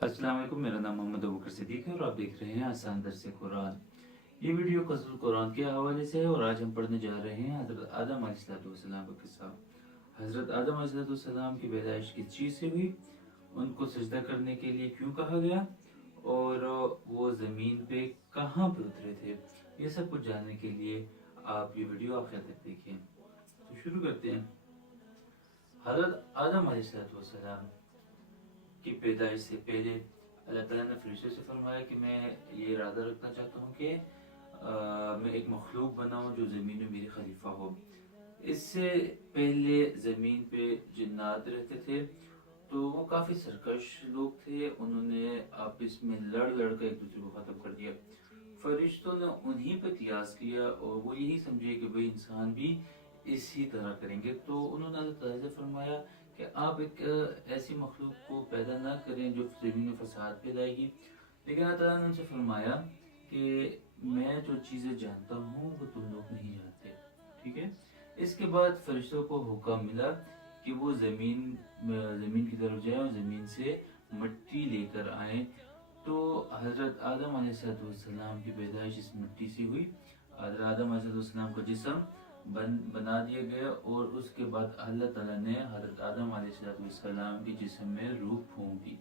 अस्सलाम वालेकुम। मेरा नाम मोहम्मद अबूबकर सिद्दीक है और आप देख रहे हैं आसान दरसे कुरान। ये वीडियो क़ज़्वुल कुरान के हवाले से है और आज हम पढ़ने जा रहे हैं हज़रत आदम अलैहिस्सलाम का किस्सा। हज़रत आदम अलैहिस्सलाम की पैदाइश किस चीज़ से हुई, उनको सजदा करने के लिए क्यों कहा गया और वो ज़मीन पे कहाँ पे उतरे थे, ये सब कुछ जानने के लिए आप ये वीडियो आखिर तक देखिए। तो शुरू करते हैं। हज़रत आदम अलैहिस्सलाम की पैदाइश से पहले अल्लाह ताला ने फरिश्तों से फरमाया कि मैं ये इरादा रखना चाहता हूँ कि मैं एक मखलूक बनाऊँ जो ज़मीन में मेरी खलीफा हो। इससे पहले ज़मीन पे जिन्नात रहते थे, तो वो काफ़ी सरकश लोग थे। उन्होंने आपस में लड़ लड़ कर एक दूसरे को ख़त्म कर दिया। फरिश्तों ने उन्हीं पर कियास किया और वो यही समझे कि भाई इंसान भी इसी तरह करेंगे। तो उन्होंने अल्लाह ताला से फरमाया कि आप एक ऐसी मखलूक को पैदा ना करें जो ज़मीन में फसाद फैलाएगी। लेकिन अल्लाह ताला ने उनसे फरमाया कि मैं जो चीज़ें जानता हूँ वो तुम लोग नहीं जानते। ठीक है। इसके बाद फरिश्तों को हुक्म मिला कि वो ज़मीन की तरफ जाए और ज़मीन से मिट्टी लेकर आए। तो हज़रत आदम अलैहिस्सलाम की पैदाइश इस मिट्टी से हुई। हज़रत आदम अलैहिस्सलाम का जिस्म बना दिया गया और उसके बाद अल्लाह ताला ने हज़रत आदम अलैहिस्सलाम के जिस्म में रूह फूंक दी।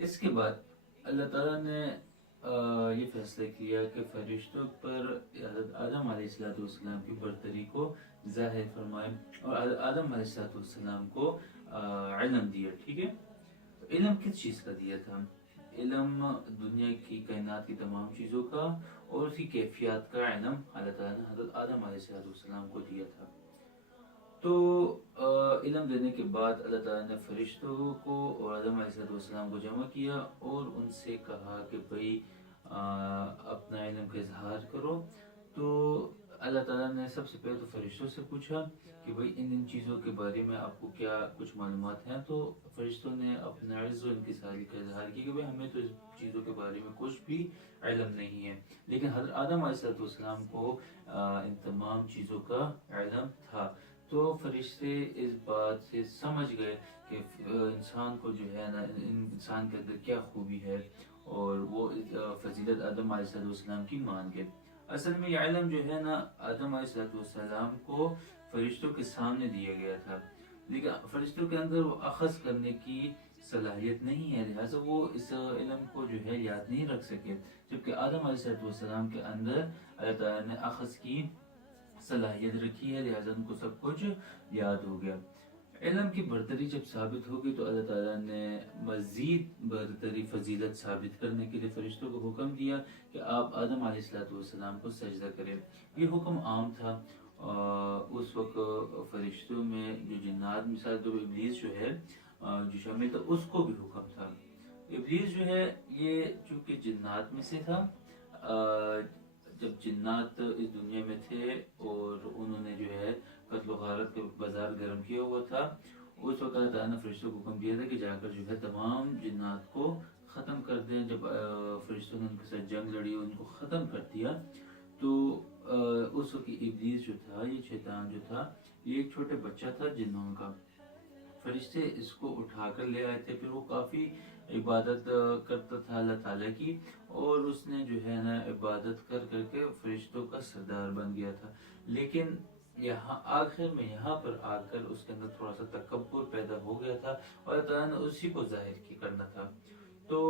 इसके बाद अल्लाह ताला ने ये फैसला किया कि फरिश्तों पर हज़रत आदम अलैहिस्सलाम की बरतरी को ज़ाहिर फरमाए और हज़रत आदम अलैहिस्सलाम को इल्म दिया। ठीक है। तो इल्म किस चीज़ का दिया था? इल्म दुनिया की कायनात की तमाम चीज़ों का और उसकी कैफियत का इल्म अल्लाह ताला ने हज़रत आदम अलैहिस्सलाम को दिया था। तो इल्म देने के बाद अल्लाह ताला ने फरिश्तों को और आदम अलैहिस्सलाम को जमा किया और उनसे कहा कि भाई अपना इल्म का इजहार करो। तो अल्लाह ताला ने सबसे पहले तो फरिश्तों से पूछा कि भाई इन चीज़ों के बारे में आपको क्या कुछ मालूमात हैं। तो फरिश्तों ने अपना इज़्ज़त और इनकिसारी का इजहार किया कि भाई हमें तो इस चीज़ों के बारे में कुछ भी इल्म नहीं है। लेकिन हज़रत आदम अलैहिस्सलाम को इन तमाम चीज़ों का इल्म था। तो फरिश्ते इस बात से समझ गए कि इंसान को जो है ना, इंसान के अंदर क्या खूबी है और वो फजीलत आदम अलैहिस्सलाम की मान गए। असल में ये इल्म जो है ना, आदम अलैहिस्सलाम को फरिश्तों के सामने दिया गया था, लेकिन फरिश्तों के अंदर वो अखज़ करने की सलाहियत नहीं है, लिहाजा वो इस इल्म को जो है याद नहीं रख सके। जबकि आदम अलैहिस्सलाम के अंदर अल्लाह ताला ने अखज़ की सलाहियत रखी है, लिहाजा उनको सब कुछ याद हो गया। इल्म की बरतरी जब साबित होगी तो अल्लाह ताला ने मज़ीद बरतरी फजीलत साबित करने के लिए फरिश्तों को हुक्म दिया कि आप आदम अलैहिस्सलाम को सजदा करें। ये हुक्म आम था। उस वक्त फरिश्तों में जो जिन्नात मिसाल तो इब्लीस जो है जो शामिल था, उसको भी हुक्म था। इब्लीस जो है ये चूँकि जिन्नात में से था, जब जिन्नात इस दुनिया में थे और उन्होंने जो है कत्ल गारत का बाजार गर्म किया हुआ था, उस वक्त अल्लाह ताला ने फरिश्तों को हुक्म दिया था कि जाकर जो है तमाम जिन्नात को ख़त्म कर दें। जब फरिश्तों ने उनके साथ जंग लड़ी, उनको ख़त्म कर दिया, तो उस वक्त इब्लीस जो था, ये शैतान जो था, ये एक छोटे बच्चा था जिन्नों का। फरिश्ते इसको उठाकर ले आए थे। फिर वो काफ़ी इबादत करता था अल्लाह ताला की, और उसने जो है ना इबादत कर करके फरिश्तों का सरदार बन गया था। लेकिन यहाँ आखिर में यहाँ पर आकर उसके अंदर थोड़ा सा तकब्बुर पैदा हो गया था और अल्लाह ताला ने उसी को जाहिर की करना था। तो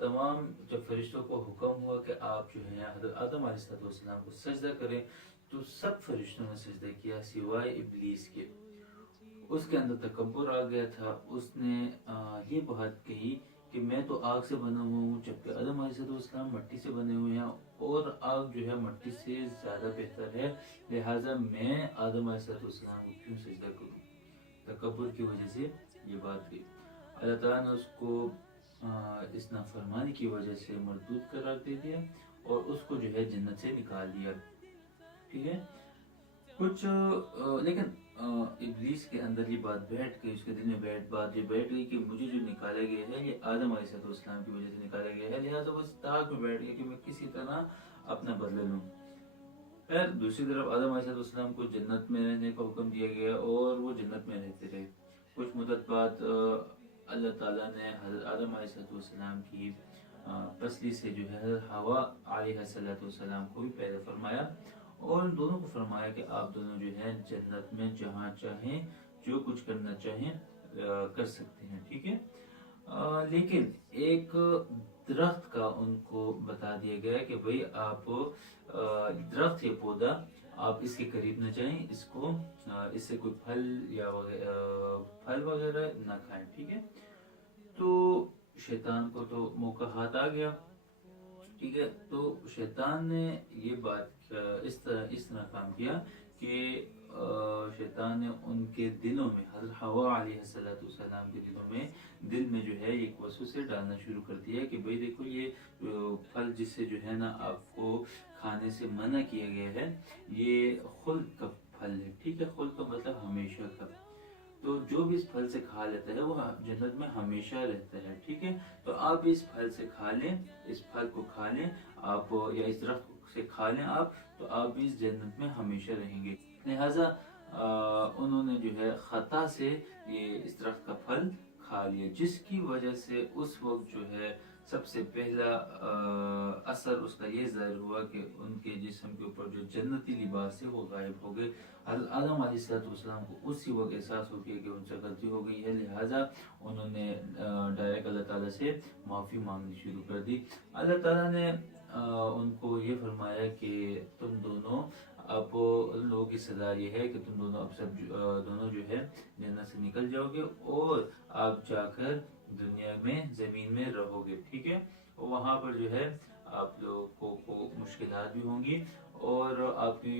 तमाम जब फरिश्तों को हुक्म हुआ कि आप जो है हज़रत आदम अलैहिस्सलाम को सजदा करें, तो सब फरिश्तों ने सजदा किया सिवाय इब्लीस के। उसके अंदर तकब्बुर आ गया था। उसने ये बात कही कि मैं तो आग से बना हुआ हूँ, जबकि आदम अलैहिस्सलाम मिट्टी से बने हुए हैं और आग जो है मिट्टी से ज़्यादा बेहतर है, लिहाजा मैं आदम अलैहिस्सलाम को क्यों सजदा करूँ। तकब्बुर की वजह से ये बात कही। अल्लाह ताला ने उसको इस नाफरमानी की वजह से मरदूद करार दे दिया और उसको जो है जन्नत से निकाल दिया। ठीक है। कुछ लेकिन इब्लीस के अंदर ये बात बैठ गई, उसके दिल में बात ये बैठ गई कि मुझे जो निकाला गया है ये आदम अलैहिस्सलाम की वजह से निकाला गया है, लिहाजा वो इस ताक में बैठ गया कि मैं किसी तरह अपना बदला लूँ। खैर दूसरी तरफ आदम अलैहिस्सलाम को जन्नत में रहने का हुक्म दिया गया और वो जन्नत में रहते रहे। कुछ मुद्दत बाद اللہ تعالیٰ نے حضرت آدم علیہ السلام کی پسلی سے جو ہے حضرت حوا علیہ السلام کو بھی پیدا فرمایا، اور ان دونوں کو فرمایا کہ آپ دونوں جو ہے جنت میں جہاں چاہیں جو کچھ کرنا چاہیں کر سکتے ہیں، ٹھیک ہے۔ لیکن ایک درخت کا ان کو بتا دیا گیا کہ بھئی آپ درخت یا پودا آپ اس کے قریب نہ جائیں، اس کو اس سے کوئی پھل یا پھل وغیرہ نہ کھائیں، ٹھیک ہے۔ تو شیطان کو تو موقع ہاتھ آ گیا، ٹھیک ہے۔ تو شیطان نے یہ بات اس طرح کام کیا کہ شیطان نے ان کے دلوں میں، حضرت حوا علیہ السلام کے دل میں جو ہے ایک وسوسے ڈالنا شروع کر دیا کہ بھئی دیکھو یہ پھل جس سے جو ہے نا آپ کو کھانے سے منع کیا گیا ہے، یہ خلد کا پھل ہے، ٹھیک ہے۔ خلد کا مطلب ہمیشہ کا، تو جو بھی اس پھل سے کھا لیتا ہے وہ جنت میں ہمیشہ رہتا ہے، ٹھیک ہے۔ تو آپ اس پھل سے کھا لیں، اس پھل کو کھا لیں آپ، یا اس درخت سے کھا لیں آپ، تو آپ بھی اس جنت میں ہمیشہ رہیں گے۔ لہٰذا انہوں نے جو ہے خطا سے یہ اس درخت کا پھل کھا لیا، جس کی وجہ سے اس وقت جو ہے سب سے پہلا اثر اس کا یہ ظاہر ہوا کہ ان کے جسم کے اوپر جو جنتی لباس ہے وہ غائب ہو گئے۔ حضرت آدم علیہ السلام کو اسی وقت احساس ہو گیا کہ ان سے غلطی ہو گئی ہے، لہٰذا انہوں نے ڈائریکٹ اللہ تعالیٰ سے معافی مانگنی شروع کر دی۔ اللہ تعالیٰ نے ان کو یہ فرمایا کہ تم دونوں اب، ان لوگوں کی سزا یہ ہے کہ تم دونوں اب سب دونوں جو ہے جنت سے نکل جاؤ گے، اور آپ جا کر دنیا میں زمین میں رہو گے، ٹھیک ہے۔ وہاں پر جو ہے آپ لوگوں کو مشکلات بھی ہوں گی، اور آپ کی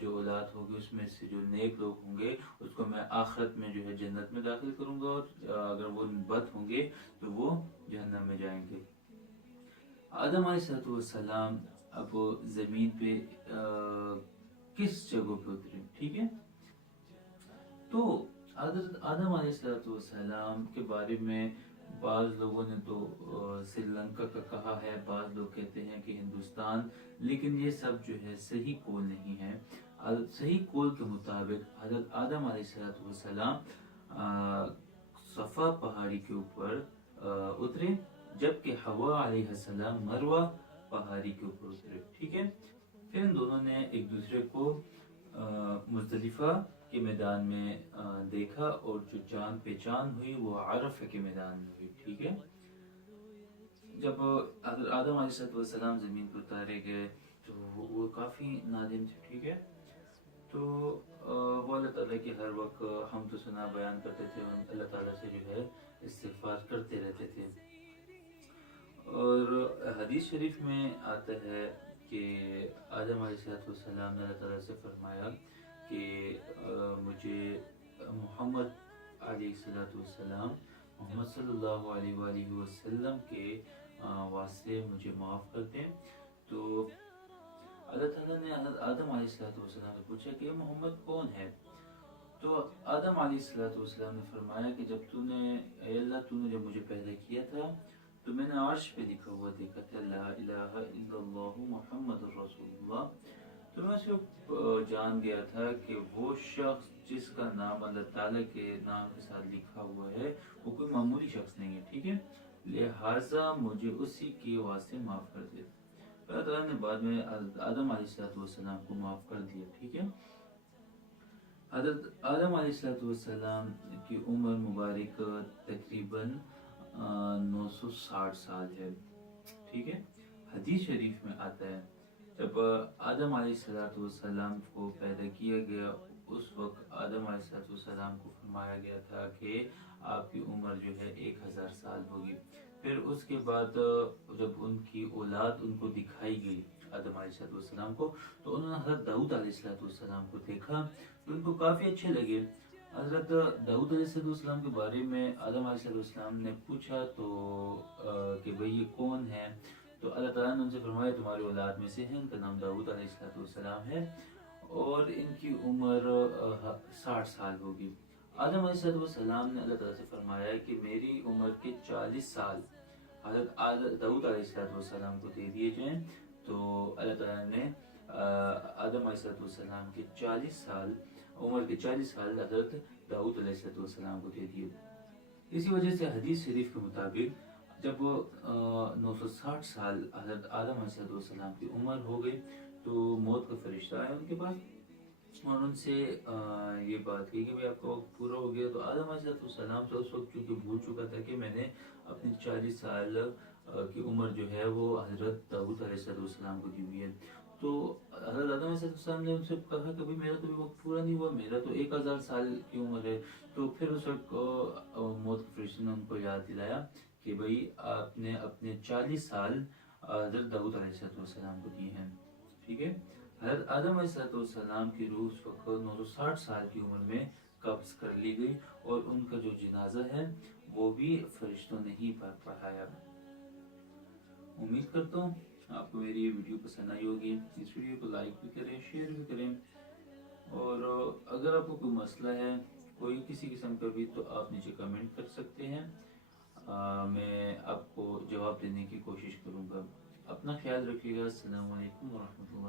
جو اولاد ہوگی اس میں سے جو نیک لوگ ہوں گے اس کو میں آخرت میں جو ہے جنت میں داخل کروں گا، اور اگر وہ بد ہوں گے تو وہ جہنم میں جائیں گے۔ آدم علیہ السلام اب زمین پہ کس جگہ پہ اترے، ٹھیک ہے۔ تو حضرت آدم علیہ السلام کے بارے میں بعض لوگوں نے تو سری لنکا کا کہا ہے، بعض لوگ کہتے ہیں کہ ہندوستان، لیکن یہ سب جو ہے صحیح قول نہیں ہے۔ صحیح قول کے مطابق حضرت آدم علیہ السلام صفا پہاڑی کے اوپر اترے، جبکہ حوا علیہ السلام مروہ پہاڑی کے اوپر اترے، ٹھیک ہے۔ پھر ان دونوں نے ایک دوسرے کو مزدلفہ کے میدان میں دیکھا، اور جو جان پہچان ہوئی وہ عرفہ کے میدان میں ہوئی، ٹھیک ہے۔ جب حضرت آدم علیہ السلام زمین پر اتارے گئے تو وہ کافی نادم تھے، ٹھیک ہے۔ تو وہ اللہ تعالیٰ کی ہر وقت حمد و ثنا بیان کرتے تھے، اللہ تعالیٰ سے جو ہے استغفار کرتے رہتے تھے۔ اور حدیث شریف میں آتا ہے کہ آدم علیہ السلام نے اللہ تعالیٰ سے فرمایا کہ مجھے محمد علیہ السلام، محمد صلی اللہ علیہ وآلہ وسلم کے واسطے مجھے معاف کر دیں۔ تو اللہ تعالیٰ نے آدم علیہ السلام سے پوچھا کہ محمد کون ہے؟ تو آدم علیہ السلام نے فرمایا کہ جب اے اللہ تو نے جب مجھے پیدا کیا تھا تو میں نے عرش پہ لکھا ہوا دیکھا تھا لا الہ الا اللہ محمد رسول اللہ، تو میں اسے جان گیا تھا کہ وہ شخص جس کا نام اللہ تعالیٰ کے نام کے ساتھ لکھا ہوا ہے وہ کوئی معمولی شخص نہیں ہے، ٹھیک ہے، لہٰذا مجھے اسی کے واسطے معاف کر دیا۔ اللہ تعالیٰ نے بعد میں آدم علیہ السلام کو معاف کر دیا، ٹھیک ہے۔ حضرت آدم علیہ السلام کی عمر مبارک تقریباً 960 سال ہے، ٹھیک ہے۔ حدیث شریف میں آتا ہے جب آدم علیہ السلام کو پیدا کیا گیا اس وقت آدم علیہ السلام کو فرمایا گیا تھا کہ آپ کی عمر جو ہے 1000 سال ہوگی۔ پھر اس کے بعد جب ان کی اولاد ان کو دکھائی گئی آدم علیہ السلام کو، تو انہوں نے حضرت داؤد علیہ السلام کو دیکھا تو ان کو کافی اچھے لگے۔ حضرت داؤد علیہ السلام کے بارے میں آدم علیہ السلام نے پوچھا تو کہ بھئی یہ کون ہے؟ تو اللہ تعالیٰ نے ان سے فرمایا تمہاری اولاد میں سے ہیں، ان کا نام داؤد علیہ السلام ہے، اور ان کی عمر 60 سال ہوگی۔ آدم علیہ السلام نے اللہ تعالیٰ سے فرمایا کہ میری عمر کے 40 سال حضرت داؤد علیہ السلام کو دے دیے جائیں، تو اللہ تعالیٰ نے آدم علیہ السلام کے 40 سال، عمر کے 40 سال حضرت داؤد علیہ السلام کو دے دیے۔ इसी वजह से हदीस शरीफ के मुताबिक जब 960 साल हज़रत आदम अलैहिस्सलाम की उम्र हो गई तो मौत का फरिश्ता आया उनके पास और उनसे ये बात कही कि भाई आपका वक्त पूरा हो गया। तो आदम अलैहिस्सलाम तो उस वक्त चूंकि भूल चुका था कि मैंने अपनी 40 साल की उम्र जो है वो हज़रत दाऊद अलैहिस्सलाम को दी हुई है। तो हज़रत आदम अलैहिस्सलाम ने उनसे कहा कि भाई मेरा तो भी वक्त पूरा नहीं हुआ, मेरा तो 1000 साल की उम्र है। तो फिर उस वक्त मौत के फरिश्ते ने उनको याद दिलाया कि भाई आपने अपने 40 साल हज़रत दाऊद अलैहिस्सलाम को दिए हैं। ठीक है। हज़रत आदम अलैहिस्सलाम की रूह उस वक्त 960 साल की उम्र में कब्ज कर ली गई और उनका जो जनाजा है वो भी फरिश्तों ने ही पढ़ाया। उम्मीद करता हूँ आपको मेरी ये वीडियो पसंद आई होगी। इस वीडियो को लाइक भी करें, शेयर भी करें और अगर आपको कोई मसला है कोई किसी किस्म का भी तो आप नीचे कमेंट कर सकते हैं। मैं आपको जवाब देने की कोशिश करूँगा। अपना ख्याल रखिएगा। अस्सलाम वालेकुम वरहमतुल्लाह।